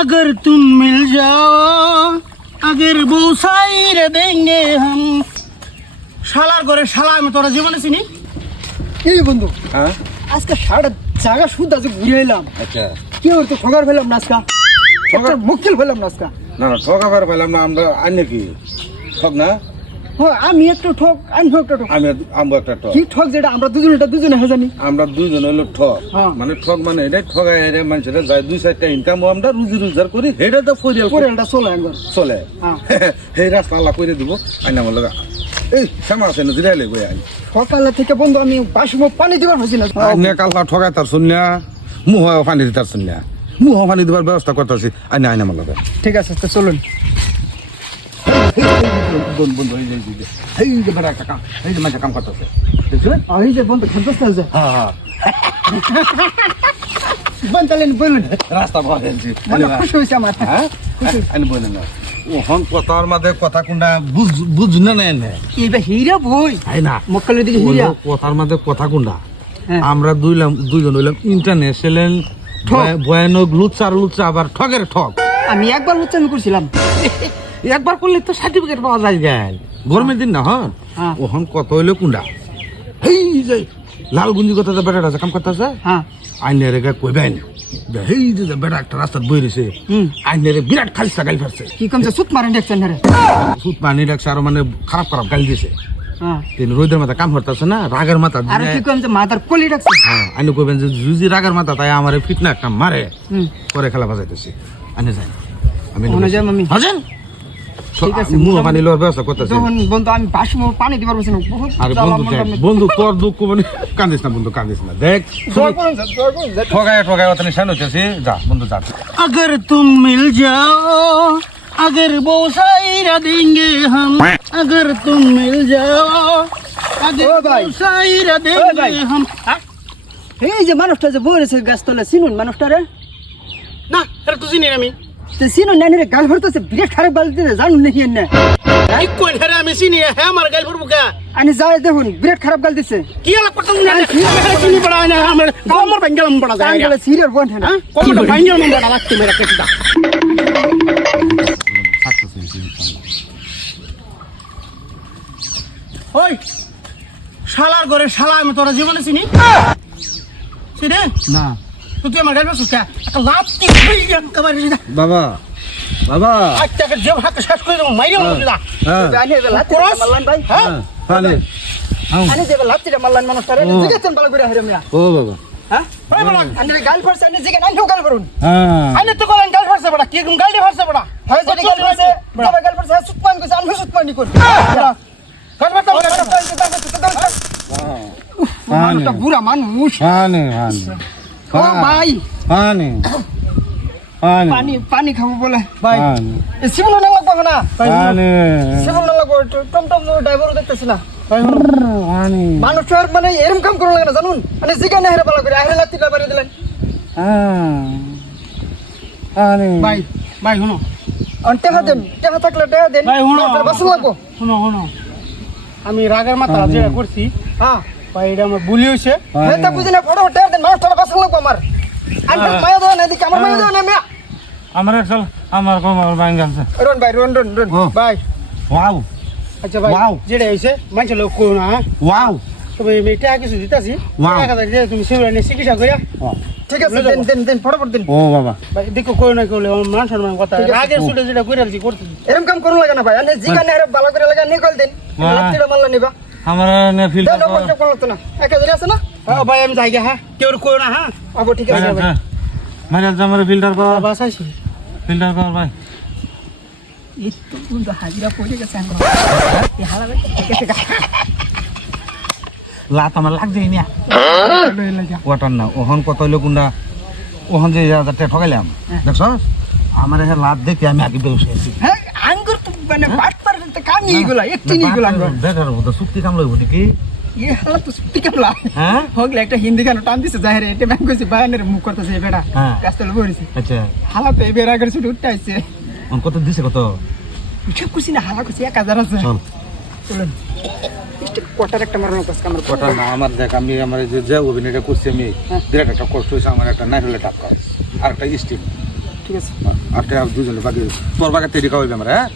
अगर तुम मिल जाओ अगर बौसाइर देंगे हम শালার ঘরে শালা আমি তোরা জীবনে চিনি এই বন্ধু হ্যাঁ আজকে সারাটা জায়গা শুদ্ধ আছে ঘুরে এলাম। আচ্ছা কি ওর তো ঠগার ফেলাম না আজকা, একটা মুক্কিল ফেলাম না আজকা। না না ঠকাবার পাইলাম না আমরা আনি কি ঠক না হ্যাঁ আমি একটু ঠক, আমি একটা ঠক। আমি একটা ঠক কি ঠক যেটা আমরা দুজনে হয়ে জানি। আমরা দুইজন হইলো ঠক হ্যাঁ। মানে ঠক মানে এটা ঠগাই এটা মানুষেরা যায় দুই চারটা ইনকাম আমরা রুজি রোজগার করি সেটা তো পরিয়ালটা চলে একবার চলে হ্যাঁ। সেই রাস্তা আল্লাহ করে দিব আইনা আমার লগা এই শ্যামা আছে না দিলে গই আইন সকালে থেকে বন্ধু আমি বাসমো পানি দিবার বুঝি না। আইনে কাল্লা ঠগাই তার শুনলা মুহ পানি দিতার শুনলা মুহ পানি দিবার ব্যবস্থা করতেছি আইনা আইনা আমার লগা ঠিক আছে তো চলুন। বন্ধু এই যে বেড়া একটা কাম এই যে মাঝে কাম করতেছে দেখছেন এই যে বন্ধু খেলতে আছে হ্যাঁ হ্যাঁ বন্ধলেন বলুন রাস্তা ভরেছি মানে খুশি হয়েছে আমার। হ্যাঁ আইন বলে না ওহন কথার মাঝে কথা কোনটা বুঝ না না এইবার হিরা বই তাই না মক্কালের দিকে হিরা। কথার মাঝে কথা কোনটা হ্যাঁ। আমরা দুইজন হইলাম ইন্টারন্যাশনাল ভয়ানক লুচ্চা আবার ঠগের ঠগ আমি একবার উচ্চারণ করছিলাম। একবার করলে তো সার্টিফিকেট পাওয়া যায় গেল গরমের দিন না হন হ্যাঁ। ওহন কত হইলো কোনটা এই যে লালগুঞ্জি কথা যে বেটাটা কাম করতেছে হ্যাঁ আইনের রেখা কইবেন এই যে বেটা একটা রাস্তা বই রয়েছে আইনের বিরাট খালিসা গাল ফেলছে কি কমছে সুত মারেন দেখছেন রে। সুত পানি রাখছে আরো মানে খারাপ গাল দিছে হ্যাঁ তিনি রোদের মাথা কাম করতেছে না রাগের মাথা আর কি কমছে মাথার কলি রাখছে। হ্যাঁ আইনে কইবেন যে জুজি রাগের মাথা তাই আমার ফিটনা একটা মারে হুম পরে খেলা বাজাইতেছি আইনে যাই আমি ওখানে যাই আমি। হাজেন ঠিক আছে, মুহ পানি লওয়ার ব্যবস্থা করতেছি যখন বন্ধু আমি বাসমো পানি দিবার বুঝি না বহুত আরে জ্বালা বন্ধু মনটা দেখ, আমি- বন্ধু তোর দুঃখ মানে কান্দিস না বন্ধু কান্দিস না দেখ দোয়া করুন স্যার, দোয়া করুন স্যার। ঠগায় অতনি শান হইতেছি যা বন্ধু যা अगर तुम मिल जाओ अगर बौसाइर देंगे हम अगर तुम मिल जाओ अगर ओ भाई। बौसाइर ओ देंगे भाई। हम এই যে মানুষটা যে বলেছে গাছতলা চিনুন মানুষটারে না এটা তো চিনি না আমি তো চিনুন না রে গাল ভরতেছে বিরাট খারাপ গাল দিতে জানুন নাকি না এই কোন হেরে আমি চিনি হ্যাঁ আমার গাল ফুরবো কে আনি যাই দেখুন বিরাট খারাপ গাল দিছে কি হলো করতাম না আমি চিনি পড়া না আমার কমর ভাঙ্গলাম পড়া যায় আঙ্গুলে সিরিয়ার বন্ধ না হ্যাঁ কমর ভাঙ্গলাম পড়া লাগতে মেরা কেটে ওই শালার ঘরে শালা আমি তোরা জীবনে চিনি চিনি না তুই আমার গাল বসে একটা লাভ কি একেবারে বাবা বাবা আজকে যে হাতে শেষ করে দেবো মাইরে মারবি না হ্যাঁ আনি এবার লাত্তি ক্রস? মারলান ভাই হ্যাঁ পানি আনি যে এবার লাত্তিটা মারলান মানুষটারে জিজ্ঞাসা ভালো করে হেরে মিয়া ও বাবা হ্যাঁ ওই বড়া আনি গাল ফরছে আনি জিজ্ঞাসা আনি গাল করুন হ্যাঁ আইনে তো কলেন গাল ফারছে বড়া কি গাল দিয়ে ফারছে বড়া হয় যদি গাল ফরছে তবে গাল ফরছে সুতপান কইছে আমি সুতপানি করি গাল ফারতে মানুষটা বুড়া মানুষ পানি ও ভাই পানি পানি পানি খাবো বলে ভাই সিমুল না লাগবো না সিমুল না লাগবো টমটম ড্রাইভার দেখতেছি না মানুষের মানে এরকম কাম করো লাগে না জানুন মানে জিজ্ঞাসা হেরে ভালো করে আহেরে লাত্তিটা বাড়ি দিলেন ভাই ভাই শুনো টেহা দেন টেহা থাকলে টেহা দেন ভাই, হুনো। বাসন লাগবো শুনো শুনো আমি রাগের মাথা যেটা করছি হ্যাঁ ভাই এটা আমার ভুলি হয়েছে তা বুঝি না ফটো টেহা দেন মানুষ তোরা বাসন লাগবো আমার আমি মায়া দেওয়া না এদিকে আমার মায়া দেওয়া না মিয়া আমার একশো আমার কোমর ভাঙ আছে রন ভাই রন রন রন ও। ভাই ওয়াও আচ্ছা ভাই Wow. যেটা হয়েছে মানুষের লোক করো না হ্যাঁ ওয়াও তুমি আমি টাকা কিছু দিতেছি Wow. 1000 দিয়ে তুমি সেগুলো নিয়ে চিকিৎসা করে ঠিক আছে দেন দেন দেন ফটো দেন ও বাবা ভাই দেখো করো না করলে আমার মান সম্মান কথা ঠিক আছে। আগের সুটে যেটা করে আলছি করতে এরকম কাম করুন লাগে না ভাই আমি জিজ্ঞাসা হেরে ভালো করে লাগা নিকল দেন হ্যাঁ। লাত্তিটা মারলা নিবা আমার নে দেন ফিল্টার অবশ্য করলো তো না 1000 আছে না হ্যাঁ ভাই আমি যাই গে হ্যাঁ কেউ করো না হ্যাঁ আবো ঠিক আছে ভাই মারে আমার ফিল্টার কর বাস আইছি ফিল্টার কর ভাই এই তো কিন্তু হাজিরা পড়ে গেছে আমরা এই হালাবে ঠিক আছে লাত আমার লাগছে না ওটার না ওহন কত হইলো গুন্ডা ওহন যে 1000 টাকা ঠকাইলাম দেখছ আমার এখানে লাত দেখে আমি আগে বেউসেছি হ্যাঁ আঙ্গুর তো মানে বাট পার তো কাম নিয়ে গেল একটি নিয়ে গেল আঙ্গুর বেটার মতো সুক্তি কাম লইব কি এই হালা তো ঠিক আমলা হ্যাঁ হগলে একটা হিন্দি গান টান দিছে জাহেরে এটা ম্যাম কইছে বায়ানের মুখ করতেছে এই বেটা হ্যাঁ। রাস্তায় বলেছে আচ্ছা হালা তো এই বেড়া করে ছুটে উঠতেছে কত দিছে কত ঠিক করছি না হালা করছি 1000 আছে চল চলেন একটা কোটার একটা মারানো কাজ আমার কটা না আমার দেখ আমি আমার যে অভিনয়টা করছি আমি বিরাট একটা কষ্ট হয়েছে আমার একটা নাইরলে টাকা আর একটা স্টিম ঠিক আছে আর দুজনে বাকি তোর বাগে তেরি খাওয়াইবে আমরা হ্যাঁ